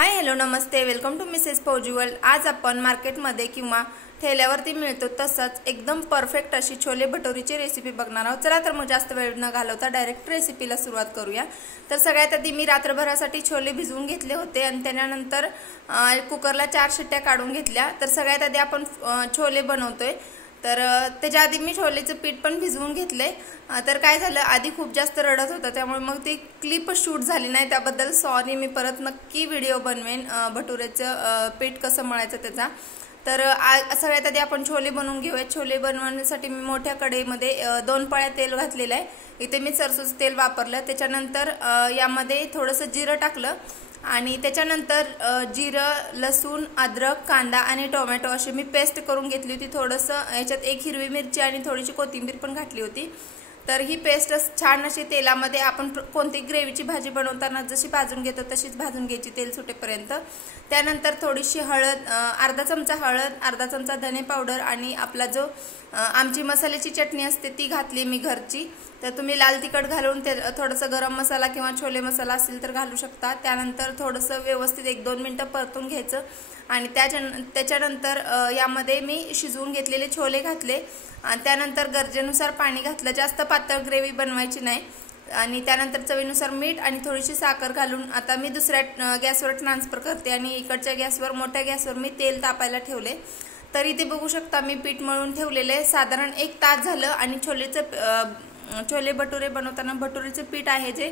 हाय hello नमस्ते welcome to Mrs Fauji world. आज आपण मार्केटमध्ये किंवा ठेल्यावरती मिळतो तसंच एकदम परफेक्ट अशी छोले भटुरीची रेसिपी बघणार आहोत। चला तर मग जास्त वेळ न घालवता डायरेक्ट रेसिपीला सुरुवात करूया। तर सगळ्यात आधी मी रात्रभरासाठी छोले भिजवून घेतले होते आणि त्यानंतर कुकरला 4 शिट्ट्या काढून घेतल्या। तर सगळ्यात आधी आपण छोले बनवतोय तर त्याच्या आधी मी छोलेचं पीठ पण भिजवून घेतले। तर काय झालं, आधी खूप जास्त रडत होता त्यामुळे मग ती क्लिप शूट झाली नाही, त्याबद्दल सॉरी। मी परत नक्की व्हिडिओ बनवेन भटुरेचं पीठ कसं मळायचं त्याचा। तर सगळ्यात आधी आपण छोले बनवून घेऊया। छोले बनवण्यासाठी मी मोठ्या कढईमध्ये 2 पळ्या तेल घातलेलं आहे। इथे मी सरसोचं तेल वापरलं। त्याच्यानंतर यामध्ये थोडंसं जिरं टाकलं आणि त्याच्यानंतर जिरं, लसूण, अद्रक, कांदा आणि टोमॅटो अशी मी पेस्ट करून घेतली होती। थोडंसं याच्यात 1 हिरवी मिरची आणि थोडीशी कोथिंबीर पण घातली होती। तर ही पेस्ट छान अशी तेलामध्ये आपण कोणती ग्रेव्हीची भाजी बनवताना जशी भाजून घेतो तशीच भाजून घ्यायची तेल सुटेपर्यंत। त्यानंतर थोडीशी हळद, अर्धा चमचा हळद, अर्धा चमचा धने पावडर आणि आपला जो आमची मसाल्याची चटणी असते ती घातली मी घरची। तर तुम्ही लाल तिखट घालून ते थोडंसं गरम मसाला किंवा छोले मसाला असेल तर घालू शकता। त्यानंतर थोडंसं व्यवस्थित 1-2 मिनिटं परतून घ्यायचं आणि त्याच्यानंतर यामध्ये मी शिजवून घेतलेले छोले घातले आणि त्यानंतर गरजेनुसार पाणी घातलं। जास्त पातळ ग्रेव्ही बनवायची नाही। आणि त्यानंतर चवीनुसार मीठ आणि थोडीशी साखर घालून आता मी दुसऱ्या गॅसवर ट्रान्सफर करते आणि इकडच्या गॅसवर, मोठ्या गॅसवर मी तेल तापायला ठेवले। तर इथे बघू शकता मी पीठ मळून ठेवलेले साधारण 1 तास झालं आणि छोले भटुरे बनवताना भटुरेचं पीठ आहे जे,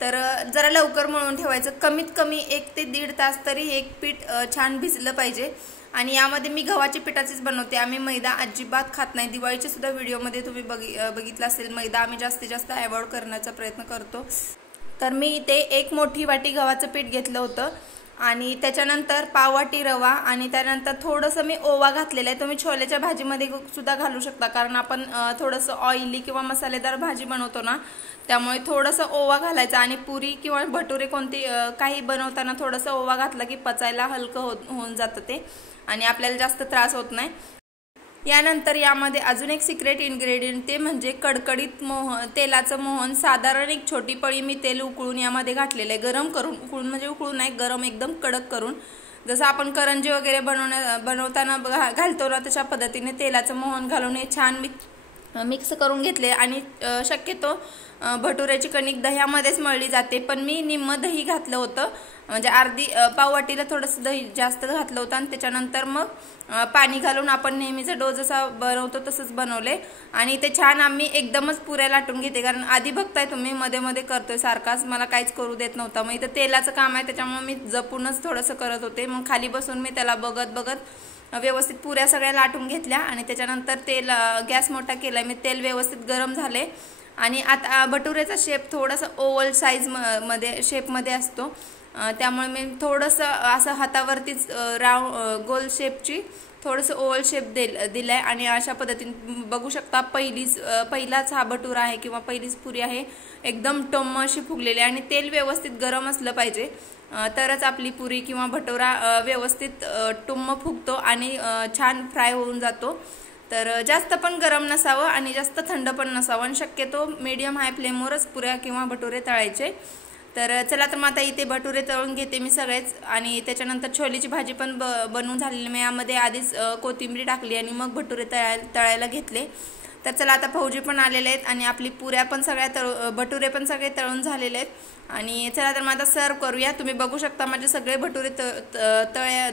तर जरा लवकर मळून ठेवायचं। कमीत कमी 1 ते 1.5 तास तरी एक पीठ छान भिजलं पाहिजे। आणि यामध्ये मी गव्हाच्या पिठाचीच बनवते, आम्ही मैदा अजिबात खात नाही। दिवाळीच्या सुद्धा व्हिडिओमध्ये तुम्ही बघितलं असेल, मैदा आम्ही जास्तीत जास्त अवॉइड करण्याचा प्रयत्न करतो। तर मी इथे 1 मोठी वाटी गव्हाचं पीठ घेतलं होतं आणि त्याच्यानंतर पाव वाटी रवा आणि त्यानंतर थोडंसं मी ओवा घातलेला आहे। तुम्ही छोल्याच्या भाजीमध्ये सुद्धा घालू शकता, कारण आपण थोडंसं ऑइली किंवा मसालेदार भाजी बनवतो ना, त्यामुळे थोडंसं ओवा घालायचा। आणि पुरी किंवा भटुरे कोणती काही बनवताना थोडंसं ओवा घातला की पचायला हलकं होऊन जातं ते आणि आपल्याला जास्त त्रास होत नाही। यानंतर यामध्ये अजून एक सिक्रेट इन्ग्रेडियंट ते म्हणजे कडकडीत तेलाचं मोहन। साधारण 1 छोटी पळी मी तेल उकळून यामध्ये घातलेलं आहे, गरम करून। उकळून म्हणजे उकळून नाही, गरम एकदम कडक करून, जसं आपण करंजी वगैरे बनवताना घालतो ना तशा पद्धतीने तेलाचं मोहन घालून हे छान मिक्स करून घेतले। आणि शक्यतो भटुऱ्याची कणिक दह्यामध्येच मळली जाते, पण मी निम्म दही घातलं होतं, म्हणजे पाव वाटीला थोडंसं दही जास्त घातलं होतं आणि त्याच्यानंतर मग पाणी घालून आपण नेहमीचा डो जसा बनवतो तसंच बनवले। आणि ते छान आम्ही एकदमच पुऱ्या लाटून घेते, कारण आधी बघताय तुम्ही मध्ये मध्ये करतोय सारखाच, मला काहीच करू देत नव्हता। मग इथं तेलाचं काम आहे त्याच्यामुळे मी जपूनच थोडंसं करत होते। मग खाली बसून मी त्याला बघत व्यवस्थित पुऱ्या सगळ्या लाटून घेतल्या आणि त्याच्यानंतर गॅस मोठा केला, मी तेल व्यवस्थित गरम झाले। आणि आता भटुरेचा शेप थोडासा ओव्हल साईज शेपमध्ये असतो, त्यामुळे मी थोडंसं असं हातावरतीच गोल शेपची थोडंसं ओव्हल शेप दिलाय। आणि अशा पद्धतीने बघू शकता पहिलाच हा भटुरा आहे किंवा पहिलीच पुरी आहे, एकदम टम्म अशी फुगलेली आणि तेल व्यवस्थित गरम असलं पाहिजे, तरच आपली पुरी किंवा भटुरा व्यवस्थित टुम्म फुगतो आणि छान फ्राय होऊन जातो। तर जास्त पण गरम नसावं आणि जास्त थंड पण नसावं आणि शक्यतो मीडियम हाय फ्लेमवरच पुऱ्या किंवा भटुरे तळायचे। तर चला तर मग आता इथे भटुरे तळून घेते मी सगळेच। आणि त्याच्यानंतर छोलेची भाजी पण बनवून झालेली, मी यामध्ये आधीच कोथिंबीर टाकली आणि मग भटुरे तळायला घेतले। तर चला आता फौजी पण आलेले आहेत आणि आपली पुऱ्या पण सगळ्या भटुरे पण सगळे तळून झालेले आहेत। आणि चला तर मग आता सर्व करूया। तुम्ही बघू शकता माझे सगळे भटुरे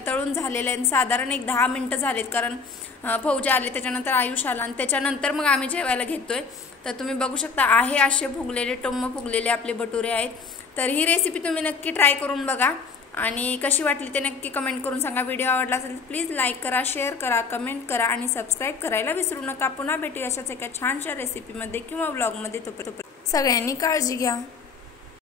तळून झालेले आहेत, साधारण 10 मिनिटं झालेत, कारण फौजी आले त्याच्यानंतर आयुष आला आणि त्याच्यानंतर मग आम्ही जेवायला घेतोय। तर तुम्ही बघू शकता आहे असे फुगलेले, टम्म फुगलेले आपले भटुरे आहेत। तर ही रेसिपी तुम्ही नक्की ट्राय करून बघा आणि कशी वाटली ते नक्की कमेंट करून सांगा। व्हिडिओ आवडला असेल प्लीज लाईक करा, शेअर करा, कमेंट करा आणि सबस्क्राईब करायला विसरू नका। पुन्हा भेटूया अशाच एका छानशा रेसिपीमध्ये किंवा व्लॉगमध्ये। तोपर्यंत सगळ्यांनी काळजी घ्या।